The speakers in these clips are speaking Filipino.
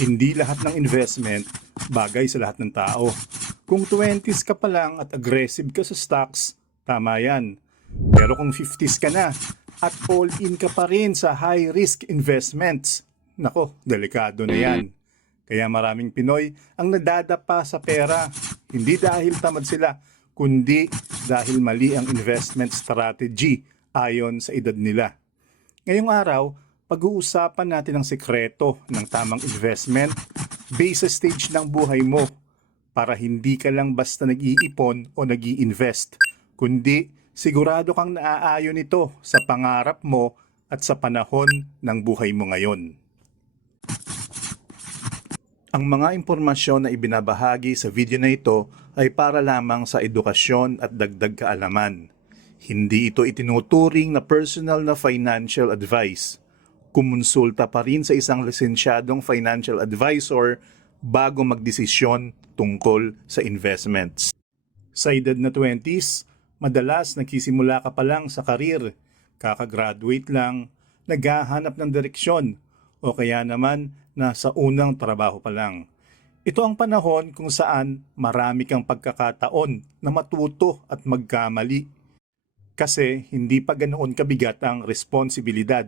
Hindi lahat ng investment bagay sa lahat ng tao. Kung 20s ka pa lang at aggressive ka sa stocks, tama yan. Pero kung 50s ka na at all in ka pa rin sa high risk investments, nako, delikado na yan. Kaya maraming Pinoy ang nadadapa sa pera. Hindi dahil tamad sila, kundi dahil mali ang investment strategy ayon sa edad nila. Ngayong araw, pag-uusapan natin ang sekreto ng tamang investment based sa stage ng buhay mo para hindi ka lang basta nag-iipon o nag invest kundi sigurado kang naaayon ito sa pangarap mo at sa panahon ng buhay mo ngayon. Ang mga impormasyon na ibinabahagi sa video na ito ay para lamang sa edukasyon at dagdag kaalaman. Hindi ito itinuturing na personal na financial advice. Kumonsulta pa rin sa isang lisensyadong financial advisor bago magdesisyon tungkol sa investments. Sa edad na 20s, madalas nagsisimula ka pa lang sa karir, kakagraduate lang, naghahanap ng direksyon, o kaya naman nasa unang trabaho pa lang. Ito ang panahon kung saan marami kang pagkakataon na matuto at magkamali. Kasi hindi pa ganoon kabigat ang responsibilidad.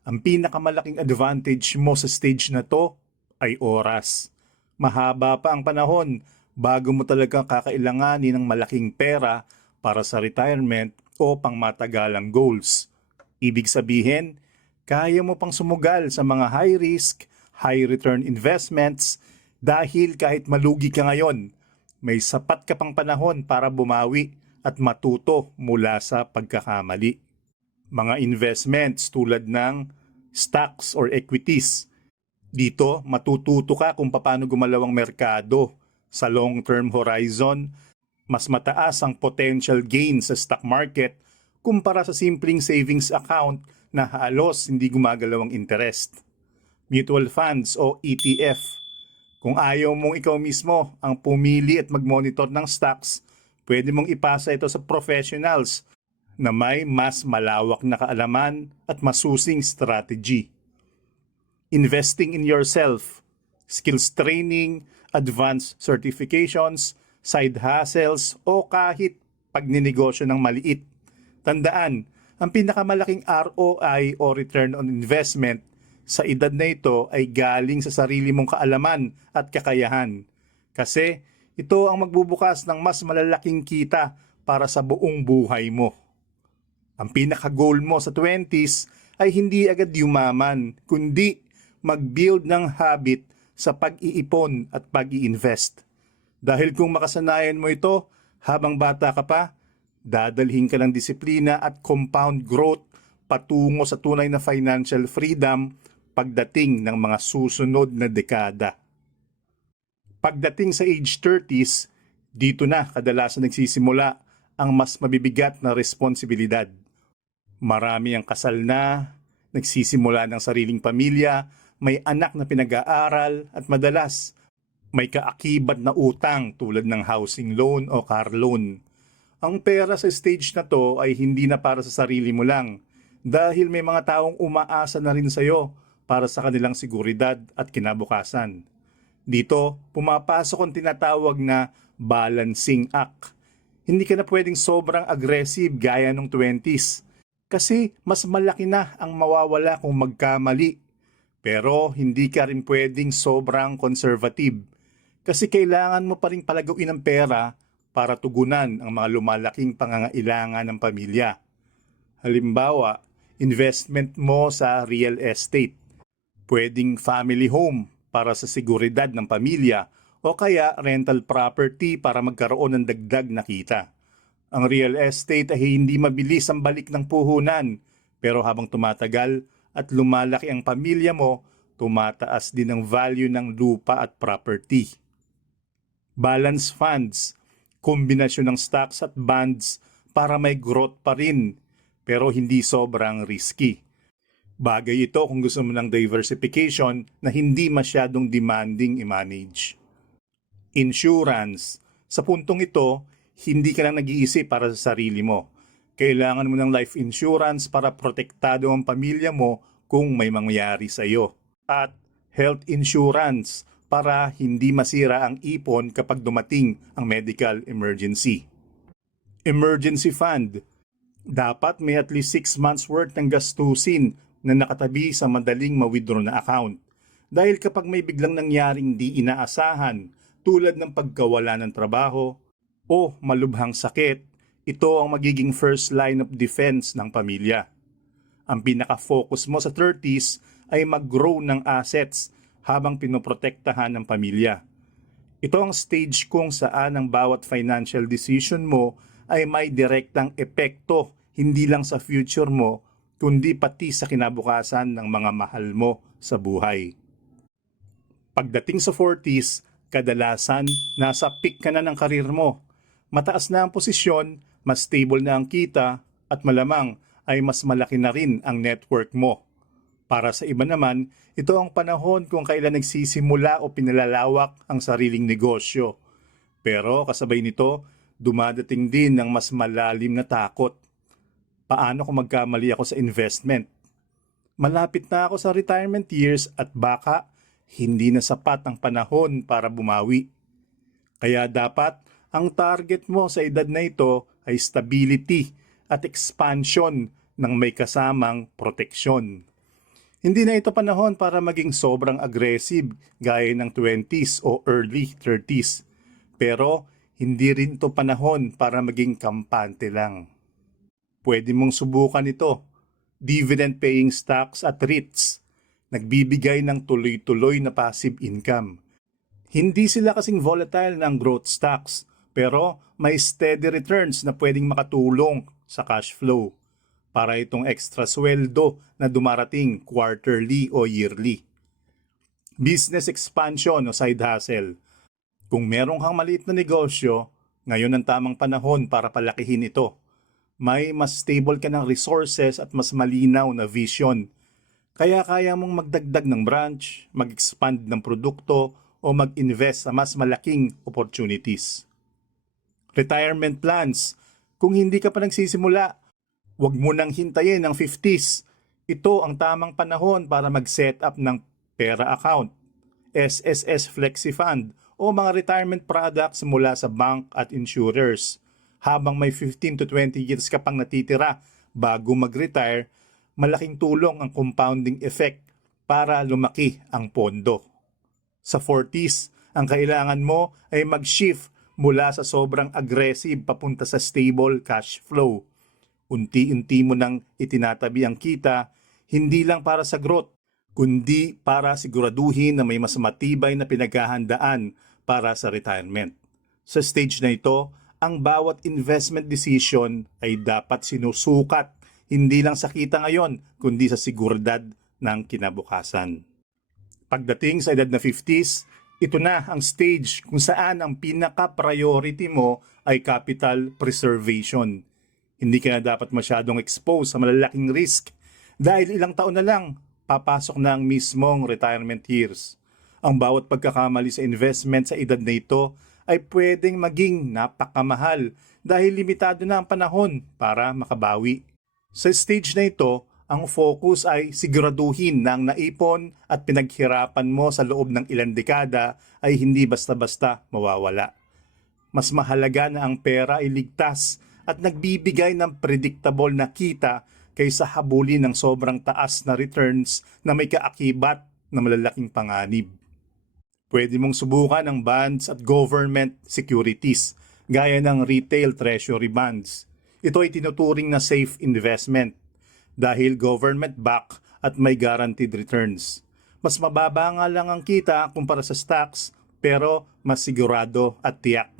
Ang pinakamalaking advantage mo sa stage na to ay oras. Mahaba pa ang panahon bago mo talaga kakailanganin ng malaking pera para sa retirement o pangmatagalang goals. Ibig sabihin, kaya mo pang sumugal sa mga high risk, high return investments dahil kahit malugi ka ngayon, may sapat ka pang panahon para bumawi at matuto mula sa pagkakamali. Mga investments tulad ng stocks or equities. Dito, matututo ka kung paano gumalaw ang merkado. Sa long-term horizon, mas mataas ang potential gain sa stock market kumpara sa simpleng savings account na halos hindi gumagalaw ang interest. Mutual funds o ETF. Kung ayaw mong ikaw mismo ang pumili at mag-monitor ng stocks, pwede mong ipasa ito sa professionals na may mas malawak na kaalaman at masusing strategy. Investing in yourself, skills training, advanced certifications, side hustles o kahit pagninegosyo ng maliit. Tandaan, ang pinakamalaking ROI o return on investment sa edad na ito ay galing sa sarili mong kaalaman at kakayahan. Kasi ito ang magbubukas ng mas malalaking kita para sa buong buhay mo. Ang pinaka-goal mo sa 20s ay hindi agad yumaman, kundi mag-build ng habit sa pag-iipon at pag invest Dahil kung makasanayan mo ito habang bata ka pa, dadalhin ka ng disiplina at compound growth patungo sa tunay na financial freedom pagdating ng mga susunod na dekada. Pagdating sa age 30s, dito na kadalasan nagsisimula ang mas mabibigat na responsibilidad. Marami ang kasal na, nagsisimula ng sariling pamilya, may anak na pinag-aaral at madalas may kaakibat na utang tulad ng housing loan o car loan. Ang pera sa stage na to ay hindi na para sa sarili mo lang dahil may mga taong umaasa na rin sa iyo para sa kanilang seguridad at kinabukasan. Dito, pumapasok ang tinatawag na balancing act. Hindi ka na pwedeng sobrang aggressive gaya ng 20s kasi mas malaki na ang mawawala kung magkamali pero hindi ka rin pwedeng sobrang conservative kasi kailangan mo pa rin palagawin ng pera para tugunan ang mga lumalaking pangangailangan ng pamilya. Halimbawa, investment mo sa real estate. Pwedeng family home para sa seguridad ng pamilya o kaya rental property para magkaroon ng dagdag na kita. Ang real estate ay hindi mabilis ang balik ng puhunan pero habang tumatagal, at lumalaki ang pamilya mo, tumataas din ang value ng lupa at property. Balance funds, kombinasyon ng stocks at bonds para may growth pa rin pero hindi sobrang risky. Bagay ito kung gusto mo ng diversification na hindi masyadong demanding i-manage. Insurance. Sa puntong ito, hindi ka lang nag-iisip para sa sarili mo kailangan mo ng life insurance para protektado ang pamilya mo kung may mangyari sa iyo. At health insurance para hindi masira ang ipon kapag dumating ang medical emergency. Emergency fund. Dapat may at least 6 months worth ng gastusin na nakatabi sa madaling ma-withdraw na account. Dahil kapag may biglang nangyaring di inaasahan tulad ng pagkawala ng trabaho o malubhang sakit, ito ang magiging first line of defense ng pamilya. Ang pinaka-focus mo sa 30s ay mag-grow ng assets habang pinoprotektahan ng pamilya. Ito ang stage kung saan ang bawat financial decision mo ay may direktang epekto hindi lang sa future mo kundi pati sa kinabukasan ng mga mahal mo sa buhay. Pagdating sa 40s, kadalasan nasa peak ka na ng karir mo. Mataas na ang posisyon, mas stable na ang kita at malamang ay mas malaki na rin ang network mo. Para sa iba naman, ito ang panahon kung kailan nagsisimula o pinalalawak ang sariling negosyo. Pero kasabay nito, dumadating din ng mas malalim na takot. Paano kung magkamali ako sa investment? Malapit na ako sa retirement years at baka hindi na sapat ang panahon para bumawi. Kaya dapat ang target mo sa edad na ito ay stability at expansion ng may kasamang proteksyon. Hindi na ito panahon para maging sobrang aggressive gaya ng 20s o early 30s. Pero hindi rin ito panahon para maging kampante lang. Pwede mong subukan ito. Dividend paying stocks at REITs. Nagbibigay ng tuloy-tuloy na passive income. Hindi sila kasing volatile ng growth stocks, pero may steady returns na pwedeng makatulong sa cash flow para itong extra sweldo na dumarating quarterly o yearly. Business expansion o side hustle. Kung meron kang maliit na negosyo, ngayon ang tamang panahon para palakihin ito. May mas stable ka ng resources at mas malinaw na vision. Kaya kaya mong magdagdag ng branch, mag-expand ng produkto o mag-invest sa mas malaking opportunities. Retirement plans. Kung hindi ka pa nagsisimula, Huwag mo nang hintayin ang 50s. Ito ang tamang panahon para mag-set up ng pera account, SSS Flexi Fund o mga retirement products mula sa bank at insurers. Habang may 15 to 20 years ka pang natitira bago mag-retire, malaking tulong ang compounding effect para lumaki ang pondo. Sa 40s, ang kailangan mo ay mag-shift mula sa sobrang aggressive papunta sa stable cash flow unti-unti mo nang itinatabi ang kita, hindi lang para sa growth, kundi para siguraduhin na may mas matibay na pinaghahandaan para sa retirement. Sa stage na ito, ang bawat investment decision ay dapat sinusukat hindi lang sa kita ngayon, kundi sa seguridad ng kinabukasan. Pagdating sa edad na 50s, ito na ang stage kung saan ang pinaka-priority mo ay capital preservation hindi ka na dapat masyadong exposed sa malalaking risk dahil ilang taon na lang papasok na ang mismong retirement years. Ang bawat pagkakamali sa investment sa edad na ito ay pwedeng maging napakamahal dahil limitado na ang panahon para makabawi. Sa stage na ito, ang focus ay siguraduhin na naipon at pinaghirapan mo sa loob ng ilang dekada ay hindi basta-basta mawawala. Mas mahalaga na ang pera ay ligtas at nagbibigay ng predictable na kita kaysa habulin ng sobrang taas na returns na may kaakibat na malalaking panganib. Pwede mong subukan ang bonds at government securities gaya ng retail treasury bonds. Ito ay tinuturing na safe investment dahil government back at may guaranteed returns. Mas mababa nga lang ang kita kumpara sa stocks pero mas sigurado at tiyak.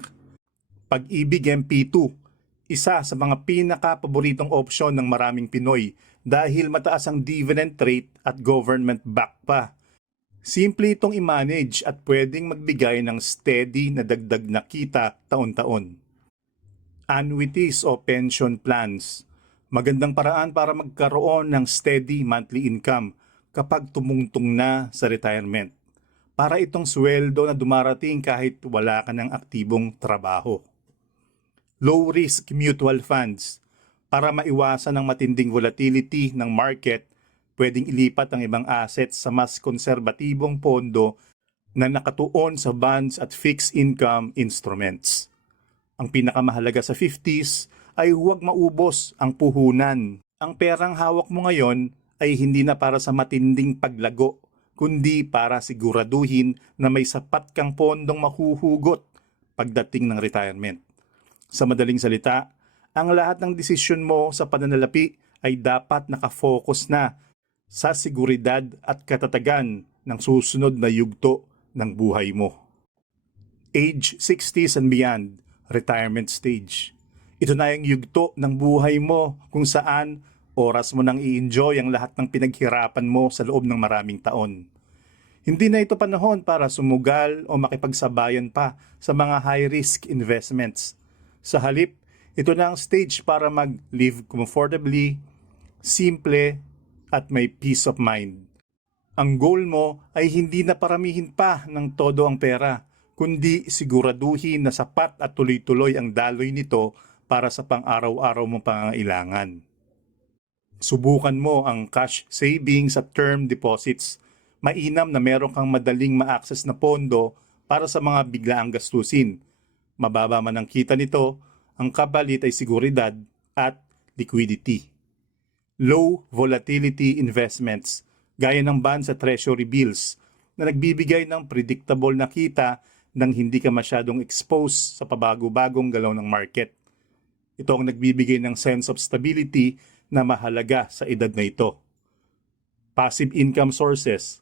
Pag-ibig MP2 isa sa mga pinaka-paboritong opsyon ng maraming Pinoy dahil mataas ang dividend rate at government back pa. Simple itong i-manage at pwedeng magbigay ng steady na dagdag na kita taon-taon. Annuities o pension plans. Magandang paraan para magkaroon ng steady monthly income kapag tumungtong na sa retirement. Para itong sweldo na dumarating kahit wala ka ng aktibong trabaho low-risk mutual funds para maiwasan ang matinding volatility ng market, pwedeng ilipat ang ibang assets sa mas konserbatibong pondo na nakatuon sa bonds at fixed income instruments. Ang pinakamahalaga sa 50s ay huwag maubos ang puhunan. Ang perang hawak mo ngayon ay hindi na para sa matinding paglago, kundi para siguraduhin na may sapat kang pondong mahuhugot pagdating ng retirement. Sa madaling salita, ang lahat ng desisyon mo sa pananalapi ay dapat nakafocus na sa seguridad at katatagan ng susunod na yugto ng buhay mo. Age 60s and beyond, retirement stage. Ito na yung yugto ng buhay mo kung saan oras mo nang i-enjoy ang lahat ng pinaghirapan mo sa loob ng maraming taon. Hindi na ito panahon para sumugal o makipagsabayan pa sa mga high-risk investments. Sa halip, ito na ang stage para mag-live comfortably, simple, at may peace of mind. Ang goal mo ay hindi na paramihin pa ng todo ang pera, kundi siguraduhin na sapat at tuloy-tuloy ang daloy nito para sa pang-araw-araw mong pangangailangan. Subukan mo ang cash savings at term deposits. Mainam na meron kang madaling ma-access na pondo para sa mga biglaang gastusin. Mababa man ang kita nito, ang kapalit ay seguridad at liquidity. Low volatility investments gaya ng bonds sa treasury bills na nagbibigay ng predictable na kita nang hindi ka masyadong exposed sa pabago-bagong galaw ng market. Ito ang nagbibigay ng sense of stability na mahalaga sa edad na ito. Passive income sources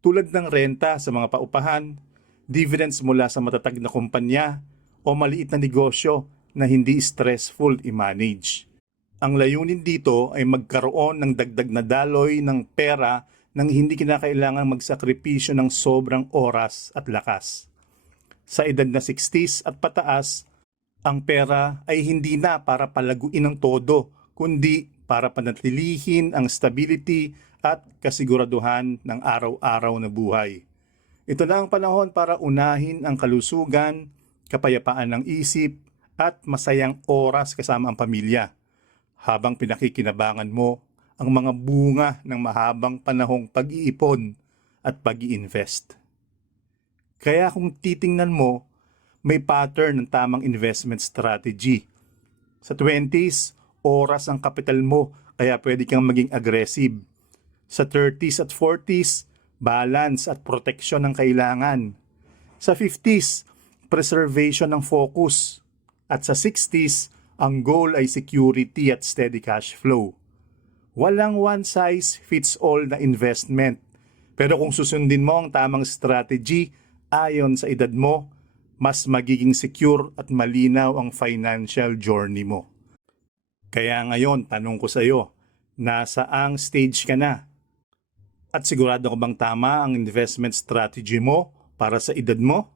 tulad ng renta sa mga paupahan, dividends mula sa matatag na kumpanya o maliit na negosyo na hindi stressful i-manage. Ang layunin dito ay magkaroon ng dagdag na daloy ng pera nang hindi kinakailangang magsakripisyo ng sobrang oras at lakas. Sa edad na 60s at pataas, ang pera ay hindi na para palaguin ng todo, kundi para panatilihin ang stability at kasiguraduhan ng araw-araw na buhay. Ito na ang panahon para unahin ang kalusugan, kapayapaan ng isip, at masayang oras kasama ang pamilya habang pinakikinabangan mo ang mga bunga ng mahabang panahong pag-iipon at pag invest Kaya kung titingnan mo, may pattern ng tamang investment strategy. Sa 20s, oras ang kapital mo kaya pwede kang maging aggressive. Sa 30s at 40s, balance at proteksyon ang kailangan. Sa 50s, preservation ng focus. At sa 60s, ang goal ay security at steady cash flow. Walang one size fits all na investment. Pero kung susundin mo ang tamang strategy ayon sa edad mo, mas magiging secure at malinaw ang financial journey mo. Kaya ngayon, tanong ko sa iyo, nasa ang stage ka na? At sigurado ko bang tama ang investment strategy mo para sa edad mo?